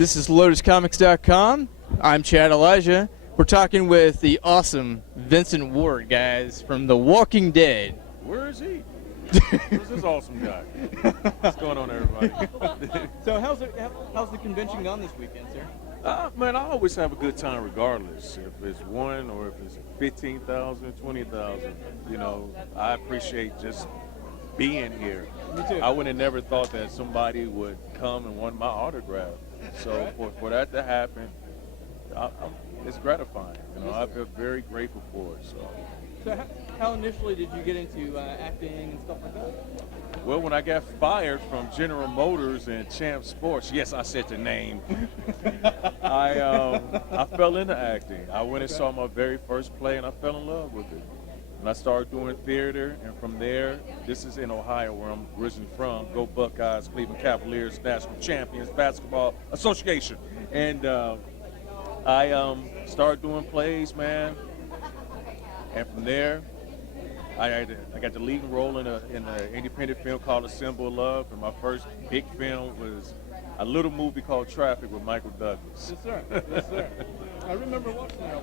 This is LotusComics.com. I'm Chad Elijah. We're talking with the awesome Vincent Ward, guys, from The Walking Dead. Where is he? Where's this awesome guy? What's going on, everybody? So how's the convention gone this weekend, sir? Man, I always have a good time regardless. If it's one or if it's 15,000, 20,000, you know, I appreciate just being here. Me too. I would have never thought that somebody would come and want my autograph. So for that to happen, it's gratifying. You know, I feel very grateful for it. So how initially did you get into acting and stuff like that? Well, when I got fired from General Motors and Champ Sports, yes, I said the name. I fell into acting. I went and saw my very first play, and I fell in love with it. And I started doing theater, and from there, this is in Ohio, where I'm originally from. Go Buckeyes, Cleveland Cavaliers, National Champions Basketball Association. And I started doing plays, man. And from there, I got the leading role in an independent film called A Symbol of Love. And my first big film was a little movie called Traffic with Michael Douglas. Yes, sir. Yes, sir. I remember watching that a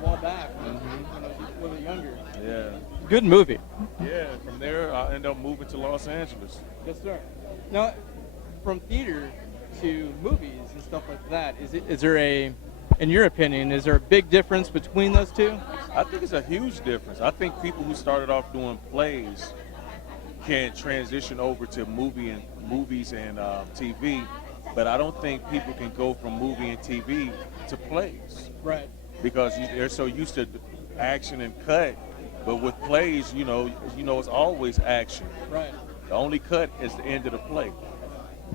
while back when I was a little younger. Yeah. Good movie. Yeah. From there, I ended up moving to Los Angeles. Yes, sir. Now, from theater to movies and stuff like that, is there a, in your opinion, is there a big difference between those two? I think it's a huge difference. I think people who started off doing plays can transition over to movies and TV, but I don't think people can go from movie and TV to plays. Right. Because they're so used to action and cut, but with plays, you know, it's always action. Right. The only cut is the end of the play.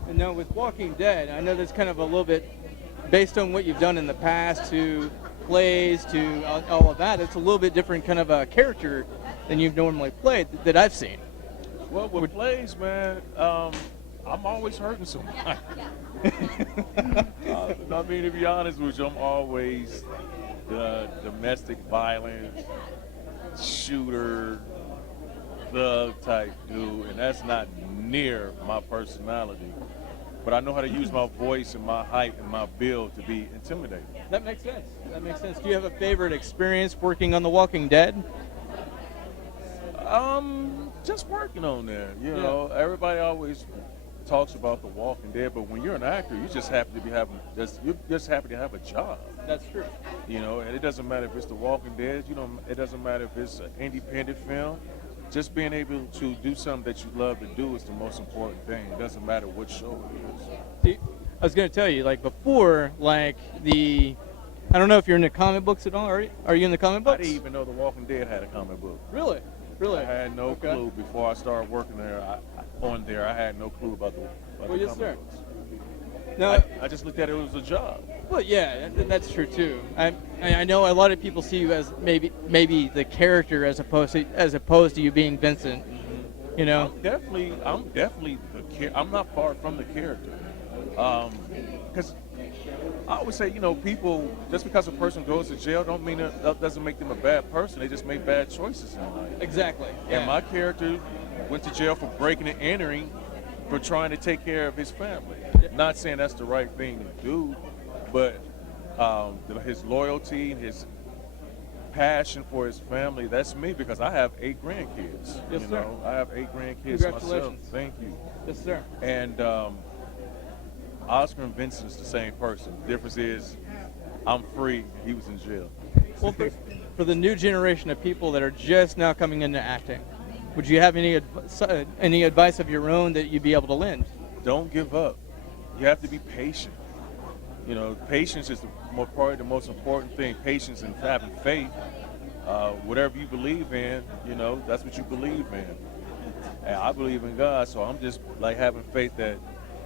And now with Walking Dead, I know that's kind of a little bit based on what you've done in the past to plays to all of that. It's a little bit different kind of a character than you've normally played that I've seen. Well, with plays, man, I'm always hurting somebody. I mean, to be honest with you, I'm always the domestic violence shooter, thug type dude, and that's not near my personality. But I know how to use my voice and my height and my build to be intimidating. That makes sense. That makes sense. Do you have a favorite experience working on The Walking Dead? Just working on there. You know, everybody always talks about The Walking Dead, but when you're an actor, you just happen to be you're just happy to have a job. That's true. You know, and it doesn't matter if it's The Walking Dead. You know, it doesn't matter if it's an independent film. Just being able to do something that you love to do is the most important thing. It doesn't matter what show it is. See, I was going to tell you, like before, like I don't know if you're into comic books at all. Are you in the comic books? I didn't even know The Walking Dead had a comic book. Really? Really? I had no clue before I started working there. I had no clue about the comic books. No, I just looked at it as a job. Well, yeah, that's true too. I know a lot of people see you as maybe the character as opposed to you being Vincent. Mm-hmm. You know. I'm definitely I'm not far from the character. Because I always say, you know, people, just because a person goes to jail don't mean that doesn't make them a bad person. They just make bad choices in life. Exactly. Yeah. And my character went to jail for breaking and entering for trying to take care of his family. Not saying that's the right thing to do, but his loyalty, his passion for his family, that's me, because I have 8 grandkids. Yes, you sir. know, I have 8 grandkids Congratulations. myself. Thank you. Yes, sir. And Oscar and Vincent is the same person. The difference is I'm free, he was in jail. Well, for the new generation of people that are just now coming into acting, would you have any advice of your own that you'd be able to lend? Don't give up. You have to be patient. You know, patience is probably the most important thing. Patience and having faith. Whatever you believe in, you know, that's what you believe in. And I believe in God, so I'm just like having faith that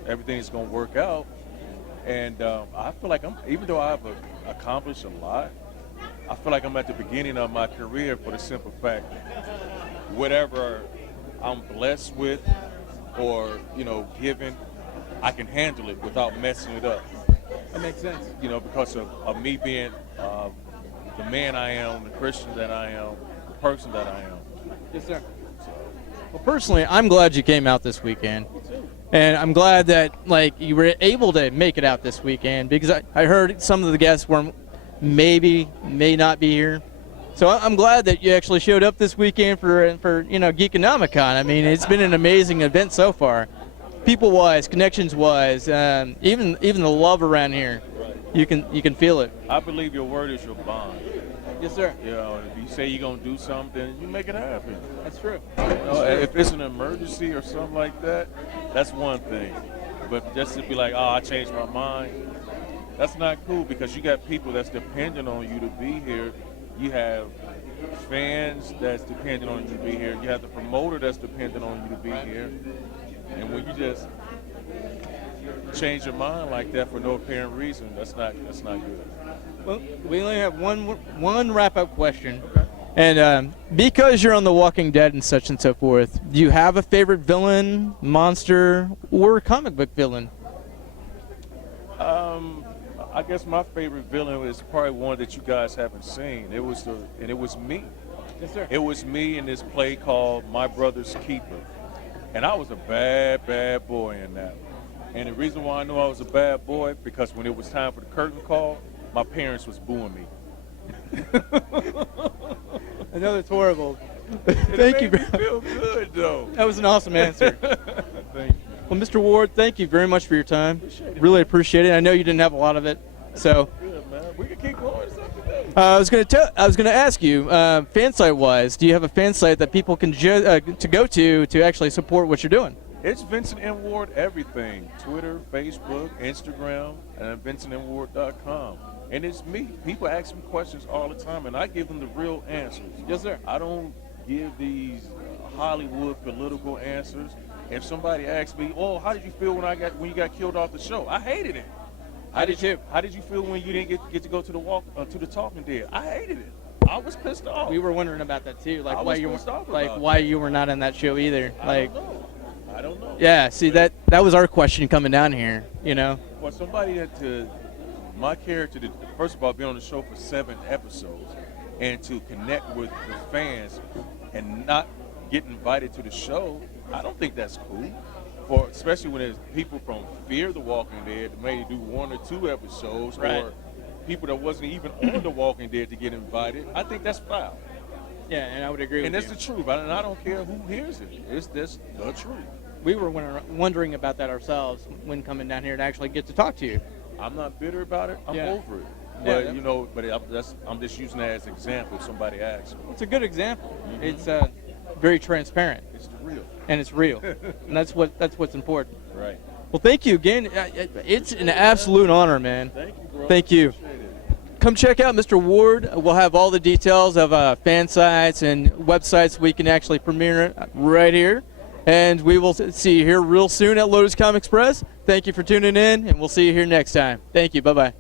everything's going to work out. And I feel like even though I've accomplished a lot, I feel like I'm at the beginning of my career for the simple fact, whatever I'm blessed with or, you know, given, I can handle it without messing it up. That makes sense. You know, because of me being the man I am, the Christian that I am, the person that I am. Yes, sir. Well, personally, I'm glad you came out this weekend. Me too. And I'm glad that you were able to make it out this weekend, because I heard some of the guests may not be here. So I'm glad that you actually showed up this weekend for Geekonomicon. I mean, it's been an amazing event so far, people-wise, connections-wise, even the love around here. You can feel it. I believe your word is your bond. Yes, sir. You know, if you say you're gonna do something, you make it happen. That's true. You know, if it's an emergency or something like that, that's one thing. But just to be like, oh, I changed my mind, that's not cool, because you got people that's dependent on you to be here. You have fans that's dependent on you to be here. You have the promoter that's dependent on you to be here. And when you just change your mind like that for no apparent reason, that's not good. Well, we only have one wrap-up question. Okay. And because you're on The Walking Dead and such and so forth, do you have a favorite villain, monster, or comic book villain? I guess my favorite villain is probably one that you guys haven't seen. It was me. Yes, sir. It was me in this play called My Brother's Keeper. And I was a bad, bad boy in that one. And the reason why I knew I was a bad boy, because when it was time for the curtain call, my parents was booing me. I know that's horrible. Thank you. It made me feel good, though. That was an awesome answer. Thank you. Well, Mr. Ward, thank you very much for your time. Really appreciate it. I know you didn't have a lot of it, so. Good, man. We can keep going someday. I was going to ask you, fan site wise, do you have a fan site that people can to go to actually support what you're doing? It's Vincent M. Ward everything: Twitter, Facebook, Instagram, and VincentMWard.com. And it's me. People ask me questions all the time, and I give them the real answers. Yes, sir. I don't give these Hollywood political answers. If somebody asks me, "Oh, how did you feel when you got killed off the show?" I hated it. How did you? How did you feel when you didn't get to go to the Talking Dead? I hated it. I was pissed off. We were wondering about that too, why you were not on that show either. I don't know. Yeah, see that was our question coming down here, For somebody my character, first of all, be on the show for 7 episodes, and to connect with the fans and not get invited to the show, I don't think that's cool. Especially when there's people from Fear the Walking Dead that maybe do 1 or 2 episodes, right, or people that wasn't even on The Walking Dead to get invited. I think that's foul. Yeah, and I would agree with you. And that's the truth. And I don't care who hears it. It's just the truth. We were wondering about that ourselves when coming down here to actually get to talk to you. I'm not bitter about it. I'm over it. But I'm just using that as an example if somebody asks me. It's a good example. Mm-hmm. It's very transparent. It's real. And it's real. And that's what's important. Right. Well, thank you again. It's an absolute honor, man. Thank you, bro. Thank you. Come check out Mr. Ward. We'll have all the details of fan sites and websites we can actually premiere right here. And we will see you here real soon at Lotus Comics Press. Thank you for tuning in, and we'll see you here next time. Thank you. Bye-bye.